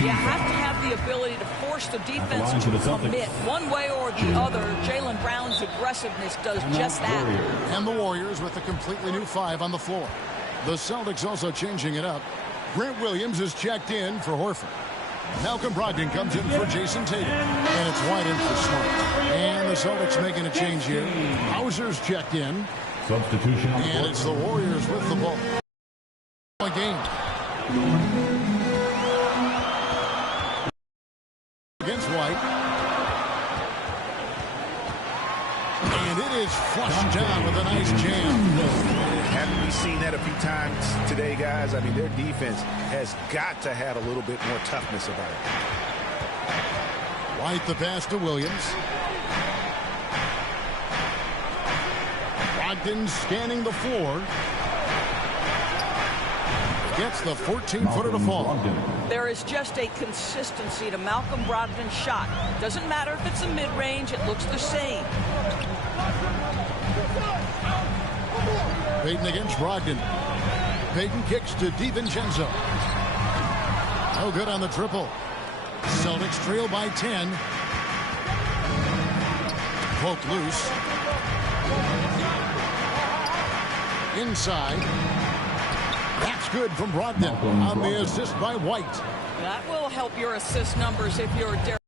You have to have the ability to force the defense to commit one way or the other. Jaylen Brown's aggressiveness does just that. And the Warriors with a completely new 5 on the floor. The Celtics also changing it up. Grant Williams is checked in for Horford. Malcolm Brogdon comes in for Jason Tatum. And it's White in for Smart. And the Celtics making a change here. Hauser's checked in. Substitution. And it's the Warriors with the ball. Game. Against White. And it is flushed down with a nice jam. Haven't we seen that a few times today, guys? I mean, their defense has got to have a little bit more toughness about it. White the pass to Williams. Brogdon scanning the floor. Gets the 14-footer to fall. There is just a consistency to Malcolm Brogdon's shot. Doesn't matter if it's a mid-range, it looks the same. Payton against Brogdon. Payton kicks to DiVincenzo. No good on the triple. Celtics trail by 10. Poked loose. Inside. That's good from Brogdon on the assist by White. That will help your assist numbers if you're Derek.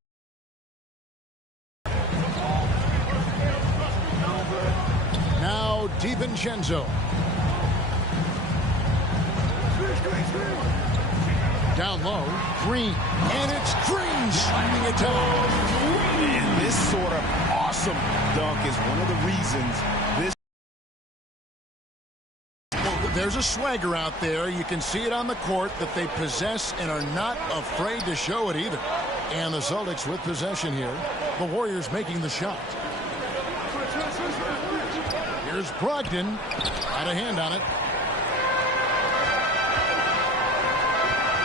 Now DiVincenzo. Down low. Green. And it's Green slamming it down. And this sort of awesome dunk is one of the reasons this. There's a swagger out there. You can see it on the court that they possess and are not afraid to show it either. And the Celtics with possession here. The Warriors making the shot. Here's Brogdon. Got a hand on it.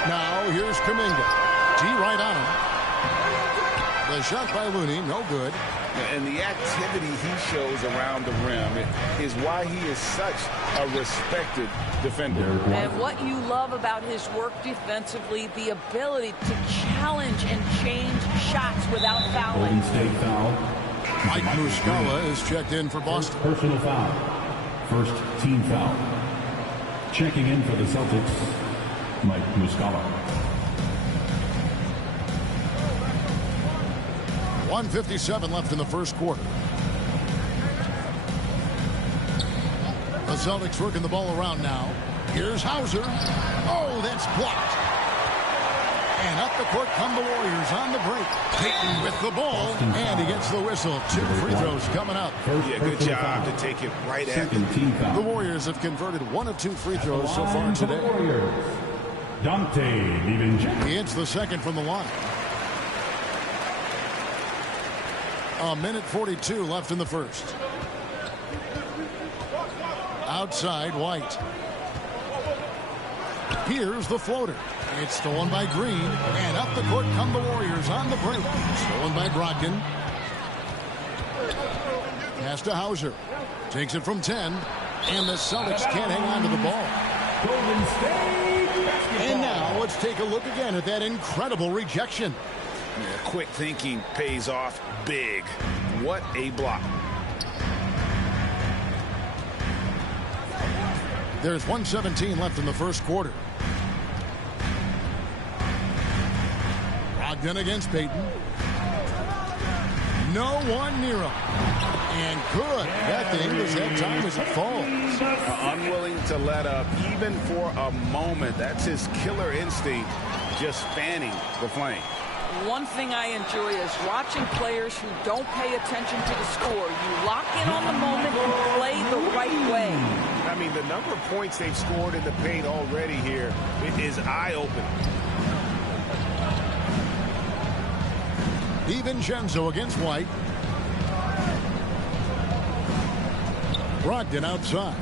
Now here's Kuminga. D right on him. The shot by Looney, no good. And the activity he shows around the rim is why he is such a respected defender. And what you love about his work defensively, the ability to challenge and change shots without fouling. Golden State foul. Mike Muscala is checked in for Boston. Personal foul. First team foul. Checking in for the Celtics, Mike Muscala. 1:57 left in the first quarter. The Celtics working the ball around now. Here's Hauser. Oh, that's blocked. And up the court come the Warriors on the break. Payton with the ball, and he gets the whistle. 2 free throws coming up. Yeah, good job to take it right at the Warriors have converted 1 of 2 free throws so far today. Dante DiVincenzo. He hits the second from the line. A minute 42 left in the first. Outside, White. Here's the floater. It's stolen by Green. And up the court come the Warriors on the break. Stolen by Brogdon. Pass to Hauser. Takes it from 10. And the Celtics can't hang on to the ball. Golden State basketball. And now let's take a look again at that incredible rejection. Yeah, quick thinking pays off big. What a block. There's 1:17 left in the first quarter. Brogdon against Payton. No one near him. And good. That thing was that time as it falls. Unwilling to let up even for a moment. That's his killer instinct, just fanning the flame. One thing I enjoy is watching players who don't pay attention to the score. You lock in on the moment and play the right way. I mean, the number of points they've scored in the paint already here, it is eye-opening. DiVincenzo against White. Brogdon outside.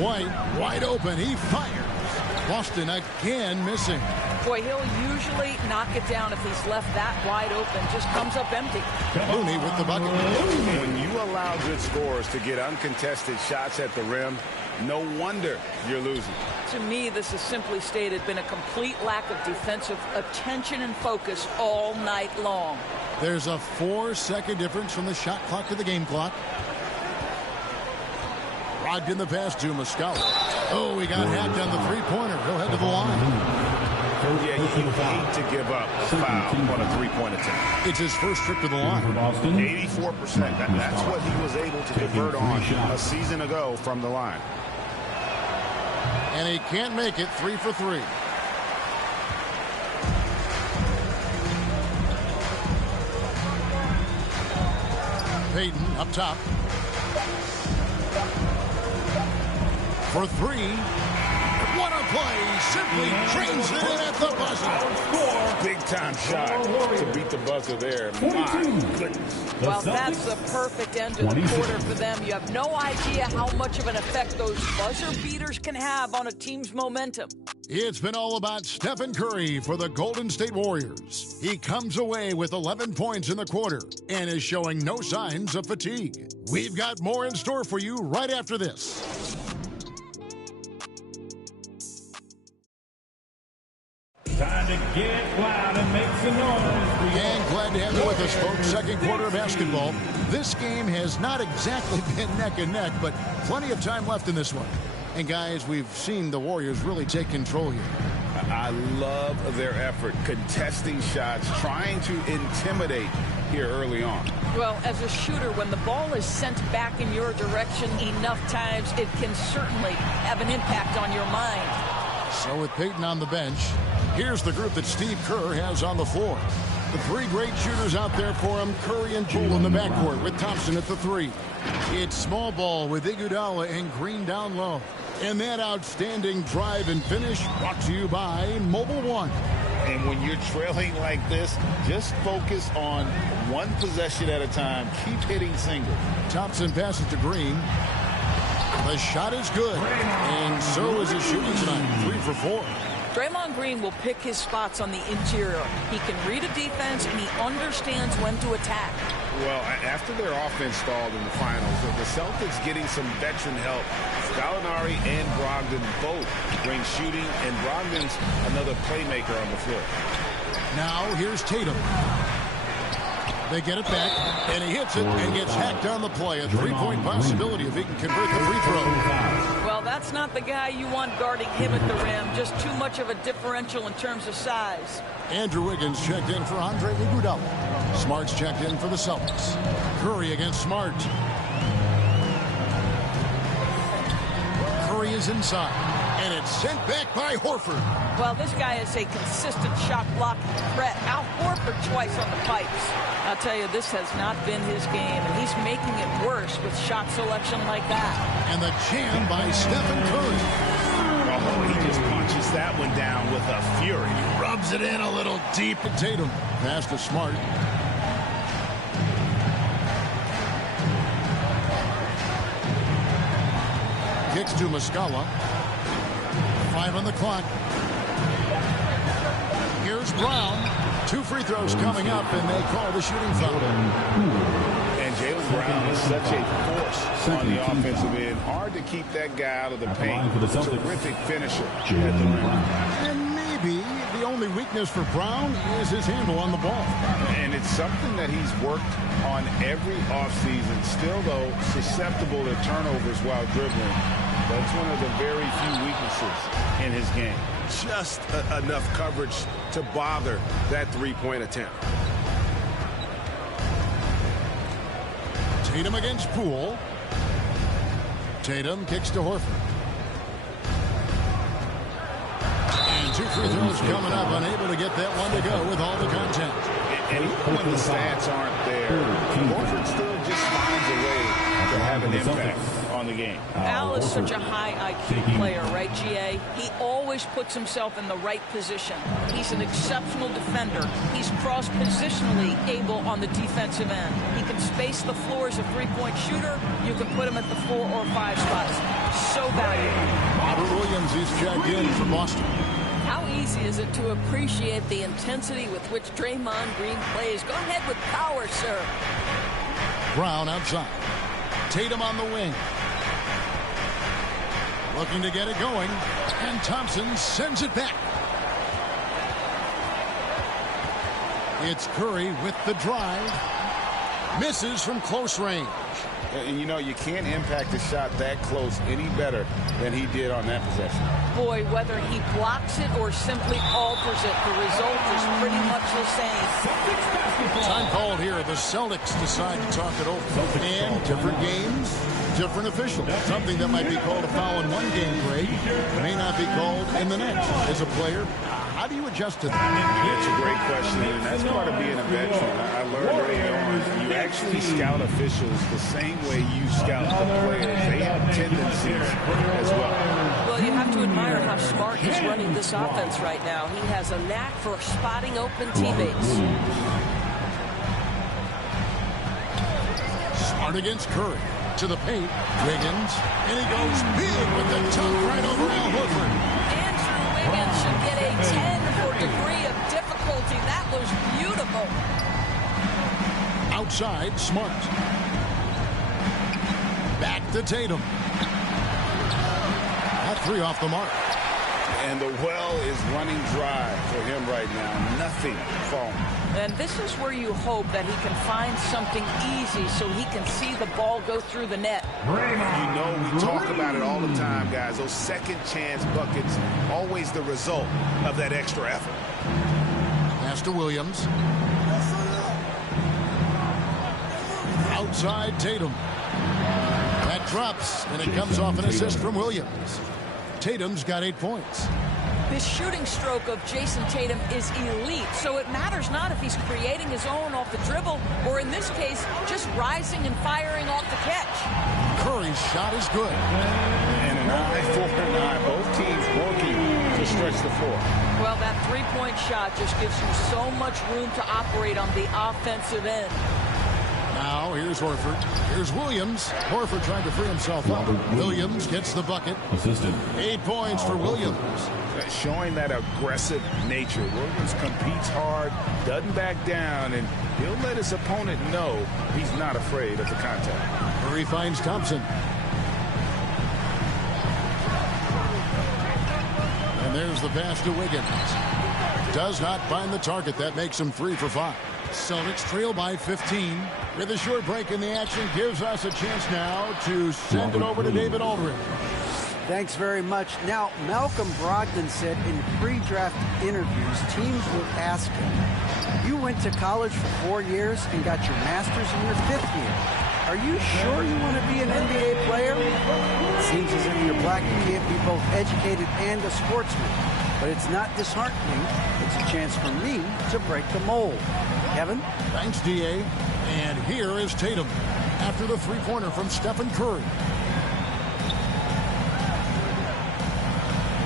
White wide open. He fires. Boston again missing. Boy, he'll usually knock it down if he's left that wide open. Just comes up empty. Looney with the bucket. When you allow good scorers to get uncontested shots at the rim, no wonder you're losing. To me, this has simply stated been a complete lack of defensive attention and focus all night long. There's a 4-second difference from the shot clock to the game clock. Brogdon the pass to Muscala. Oh, he got hacked on the three-pointer. He'll head to the line. Yeah, you hate to give up a foul on a three-point attempt. It's his first trip to the line. 84%. That's what he was able to convert on a season ago from the line. And he can't make it. 3 for 3. Payton up top. For 3. What a play. Simply drains it in at the buzzer. Big time shot to beat the buzzer there. My goodness. Well, that's the perfect end to the quarter for them. You have no idea how much of an effect those buzzer beaters can have on a team's momentum. It's been all about Stephen Curry for the Golden State Warriors. He comes away with 11 points in the quarter and is showing no signs of fatigue. We've got more in store for you right after this. Time to get loud and make some noise. And glad to have you with us, folks. Second quarter of basketball. This game has not exactly been neck and neck, but plenty of time left in this one. And guys, we've seen the Warriors really take control here. I love their effort, contesting shots, trying to intimidate here early on. Well, as a shooter, when the ball is sent back in your direction enough times, it can certainly have an impact on your mind. So with Payton on the bench, here's the group that Steve Kerr has on the floor. The 3 great shooters out there for him, Curry and Poole in the backcourt with Thompson at the 3. It's small ball with Iguodala and Green down low. And that outstanding drive and finish brought to you by Mobile One. And when you're trailing like this, just focus on one possession at a time. Keep hitting singles. Thompson passes to Green. The shot is good, and so is his shooting tonight. 3 for 4. Draymond Green will pick his spots on the interior. He can read a defense, and he understands when to attack. Well, after their offense stalled in the finals, the Celtics getting some veteran help. Gallinari and Brogdon both bring shooting, and Brogdon's another playmaker on the floor. Now here's Tatum. They get it back, and he hits it and gets hacked on the play. A 3-point possibility if he can convert the free throw. Well, that's not the guy you want guarding him at the rim. Just too much of a differential in terms of size. Andrew Wiggins checked in for Andre Iguodala. Smart's checked in for the Celtics. Curry against Smart. Curry is inside, and it's sent back by Horford. Well, this guy is a consistent shot blocking threat. Al Horford twice on the pipes. I'll tell you, this has not been his game, and he's making it worse with shot selection like that. And the jam by Stephen Curry. Oh, he just punches that one down with a fury. Rubs it in a little deep. Tatum pass to Smart. Kicks to Muscala. 5 on the clock. Here's Brown. 2 free throws coming up, and they call the shooting foul. And Jaylen Brown is such a force on the offensive end. Hard to keep that guy out of the paint. Terrific finisher at the rim. And maybe the only weakness for Brown is his handle on the ball. And it's something that he's worked on every offseason. Still, though, susceptible to turnovers while dribbling. That's one of the very few weaknesses in his game. Just enough coverage to bother that three-point attempt. Tatum against Poole. Tatum kicks to Horford. And 2 free throws coming up, unable to get that one to go with all the content. And even when the stats aren't there, Horford still just finds a way to have an impact on the game. Al is such a high IQ player, right, GA? He always puts himself in the right position. He's an exceptional defender. He's cross-positionally able on the defensive end. He can space the floor as a three-point shooter. You can put him at the 4 or 5 spots. So valuable. Robert Williams is checked in for Boston. How easy is it to appreciate the intensity with which Draymond Green plays? Go ahead with power, sir. Brown outside. Tatum on the wing. Looking to get it going. And Thompson sends it back. It's Curry with the drive. Misses from close range. And you know, you can't impact a shot that close any better than he did on that possession. Boy, whether he blocks it or simply alters it, the result is pretty much the same. Time called here. The Celtics decide to talk it over. And different games, different officials. Something that might be called a foul in one game, Greg, may not be called in the next. As a player, how do you adjust to that? That's a great question, and that's part of being a veteran. I learned early on, you actually scout officials the same way you scout the players. They have tendencies as well. Well, you have to admire how smart he's running this offense right now. He has a knack for spotting open teammates. Smart against Curry. To the paint. Wiggins. And he goes big with the dunk right over Al Horford. Andrew Wiggins should get a 10 for degree of difficulty. That was beautiful. Outside, Smart. Back to Tatum. That three off the mark. And the well is running dry for him right now. Nothing falling. And this is where you hope that he can find something easy so he can see the ball go through the net. You know, we talk about it all the time, guys. Those second chance buckets, always the result of that extra effort. Pass to Williams. Outside Tatum. That drops, and it comes off an assist from Williams. Tatum's got 8 points. This shooting stroke of Jason Tatum is elite, so it matters not if he's creating his own off the dribble or, in this case, just rising and firing off the catch. Curry's shot is good. And an eye for an eye. Both teams working to stretch the floor. Well, that three-point shot just gives you so much room to operate on the offensive end. Now, here's Horford. Here's Williams. Horford trying to free himself up. Williams gets the bucket. Assisted. 8 points for Williams. Showing that aggressive nature. Williams competes hard, doesn't back down, and he'll let his opponent know he's not afraid of the contact. Curry finds Thompson. And there's the pass to Wiggins. Does not find the target. That makes him 3 for 5. Celtics trail by 15. With a short break in the action, gives us a chance now to send it over to David Aldridge. Thanks very much. Now, Malcolm Brogdon said in pre-draft interviews, teams would ask him, you went to college for 4 years and got your master's in your 5th year. Are you sure you want to be an NBA player? It seems as if you're black, you can't be both educated and a sportsman. But it's not disheartening. It's a chance for me to break the mold. Kevin? Thanks, D.A. And here is Tatum after the three-pointer from Stephen Curry.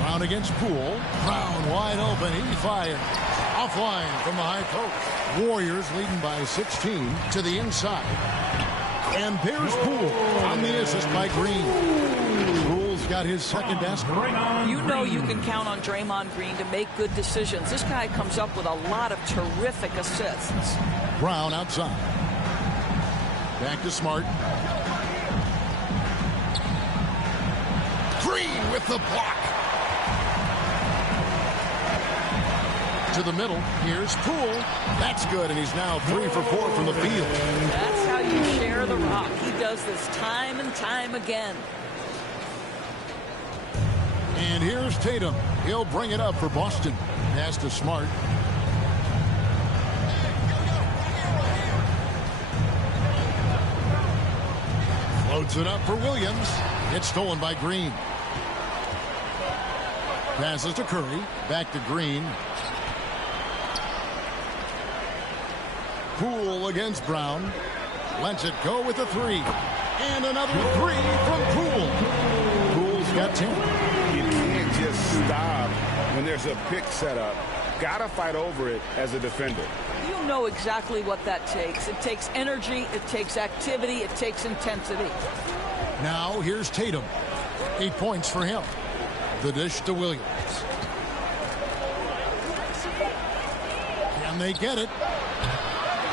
Brown against Poole. Brown wide open. He fires. Offline from the high post. Warriors leading by 16 to the inside. And there's Poole on the assist by Green. Poole's got his second basket. You know you can count on Draymond Green to make good decisions. This guy comes up with a lot of terrific assists. Brown outside. Back to Smart. Green with the block. To the middle. Here's Poole. That's good, and he's now 3 for 4 from the field. That's how you share the rock. He does this time and time again. And here's Tatum. He'll bring it up for Boston. Pass to Smart. Floats it up for Williams. It's stolen by Green. Passes to Curry. Back to Green. Poole against Brown. Lets it go with a 3. And another 3 from Poole. Poole's got 10. You can't just stop when there's a pick set up. Gotta fight over it as a defender. You know exactly what that takes. It takes energy, it takes activity, it takes intensity. Now here's Tatum. 8 points for him. The dish to Williams. And they get it.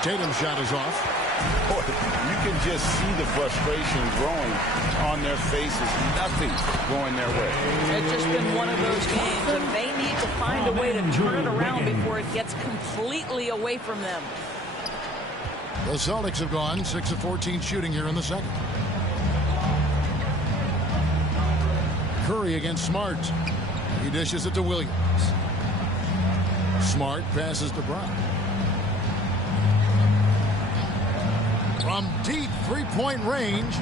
Tatum's shot is off. Boy, you can just see the frustration growing on their faces. Nothing going their way. It's just been one of those games, and they need to find a way to turn it around before it gets completely away from them. The Celtics have gone 6 of 14 shooting here in the second. Curry against Smart. He dishes it to Williams. Smart passes to Brown. From deep three-point range,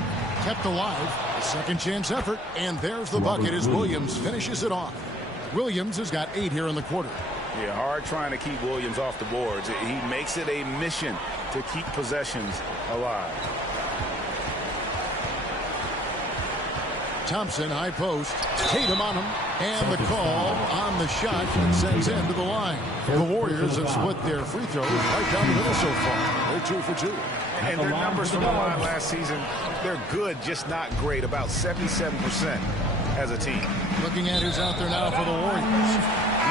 kept alive. A second chance effort, and there's the bucket as Williams finishes it off. Williams has got 8 here in the quarter. Yeah, hard trying to keep Williams off the boards. He makes it a mission to keep possessions alive. Thompson, high post. Tatum on him. And the call on the shot that sends him to the line. The Warriors have split their free throws right down the middle so far. They're 2 for 2. And their numbers from the line last season, they're good, just not great. About 77% as a team. Looking at who's out there now for the Warriors.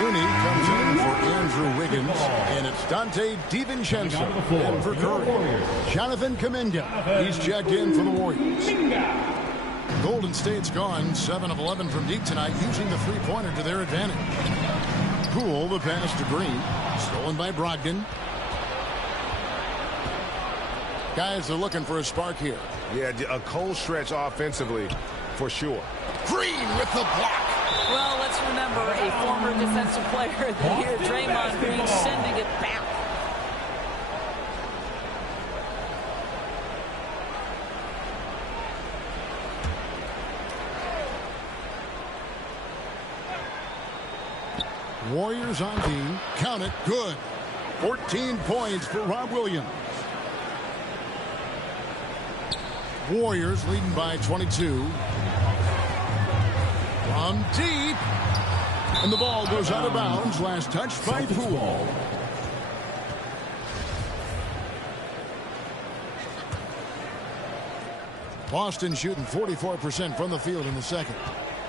Looney comes in for Andrew Wiggins. And it's Dante DiVincenzo in for Curry. Jonathan Kuminga. He's checked in for the Warriors. Golden State's gone 7 of 11 from deep tonight, using the three-pointer to their advantage. Poole, the pass to Green. Stolen by Brogdon. Guys are looking for a spark here. Yeah, a cold stretch offensively, for sure. Green with the block. Well, let's remember a former defensive player that here, Draymond Green sending it back. Warriors on D. Count it. Good. 14 points for Rob Williams. Warriors leading by 22. From deep. And the ball goes out of bounds. Last touch by Poole. Boston shooting 44% from the field in the second.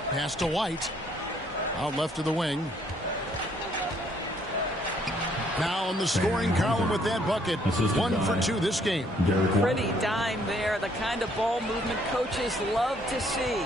Pass to White. Out left to the wing. Now on the scoring column with that bucket. 1 for 2 this game. Pretty dime there. The kind of ball movement coaches love to see.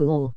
cool.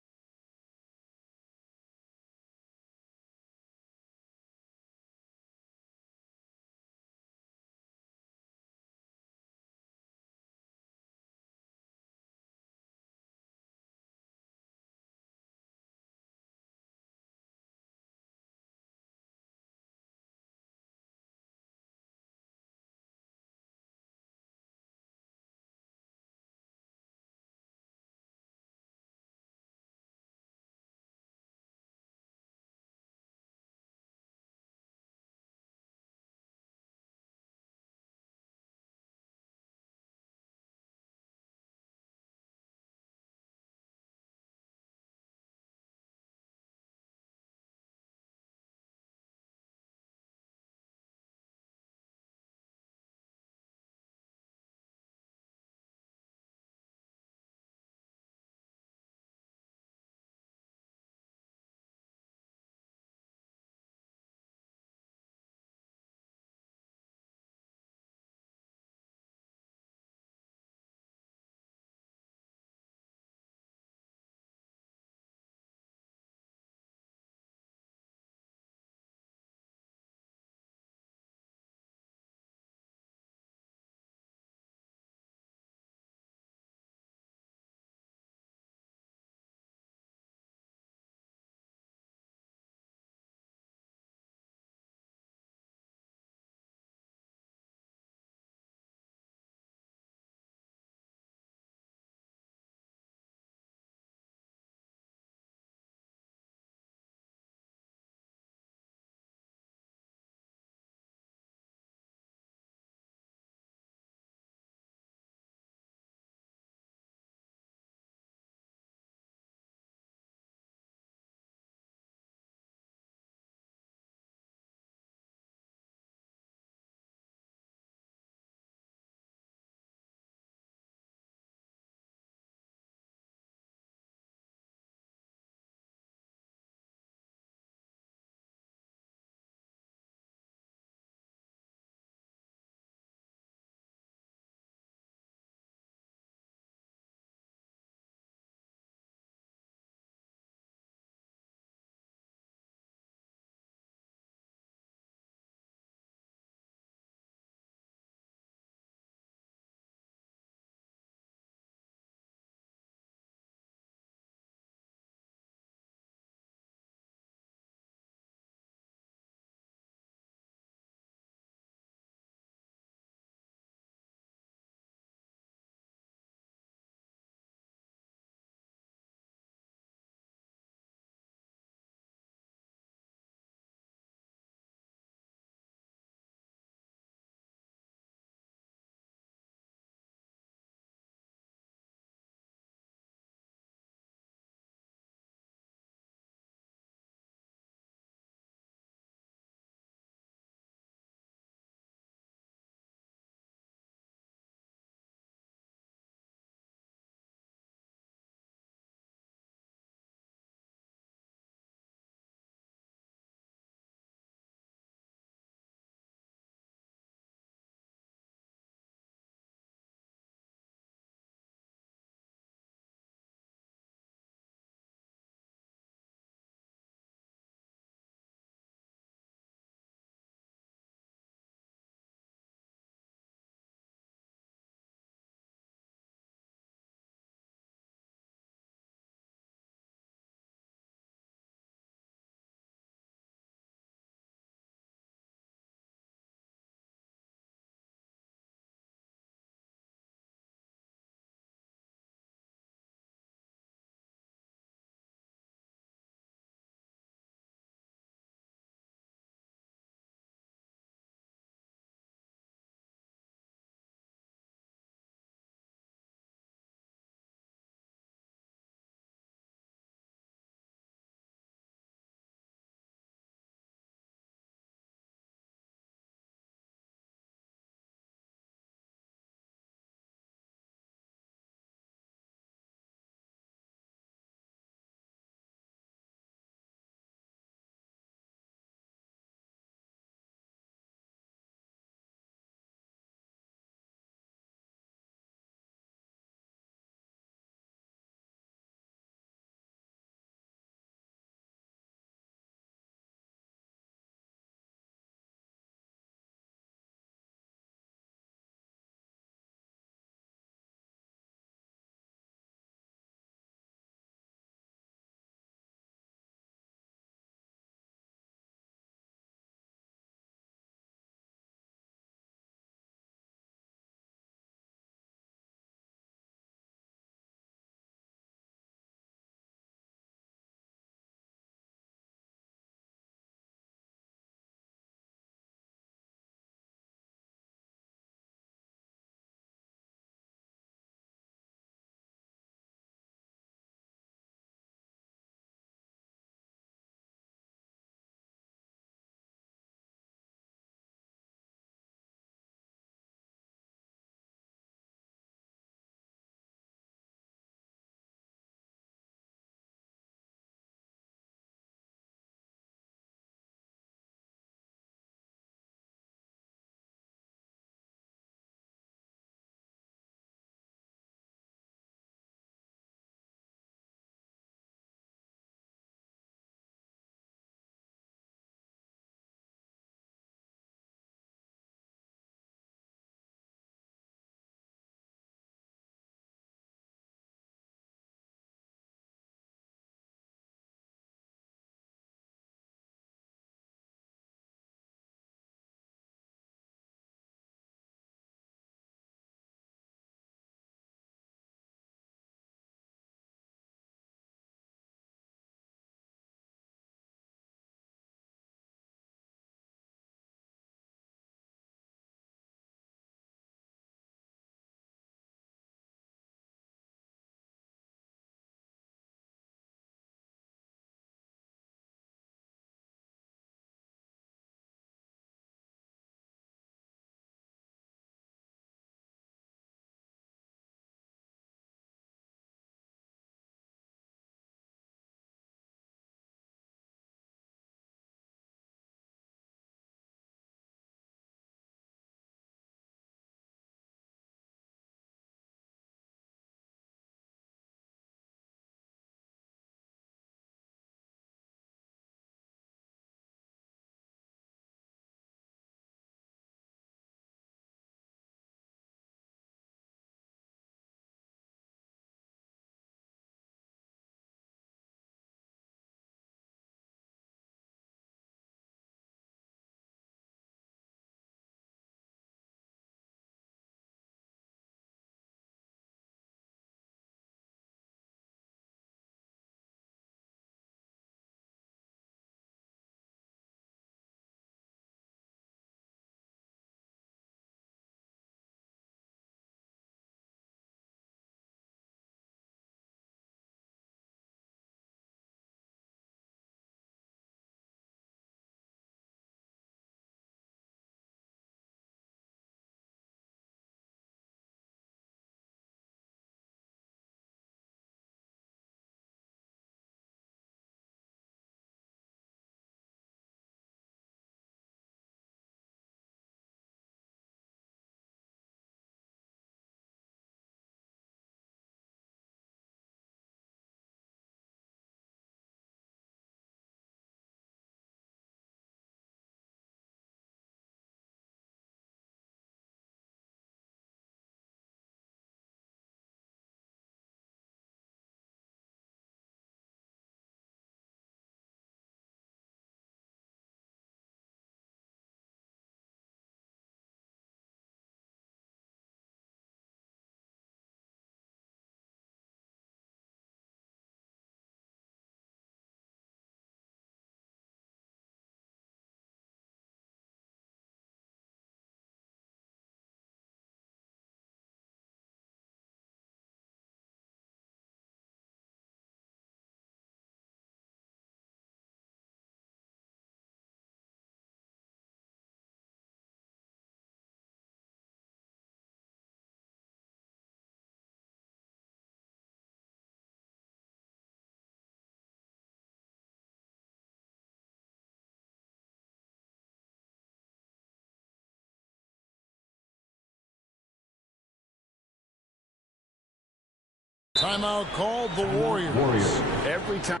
Timeout called the Warriors. Every time.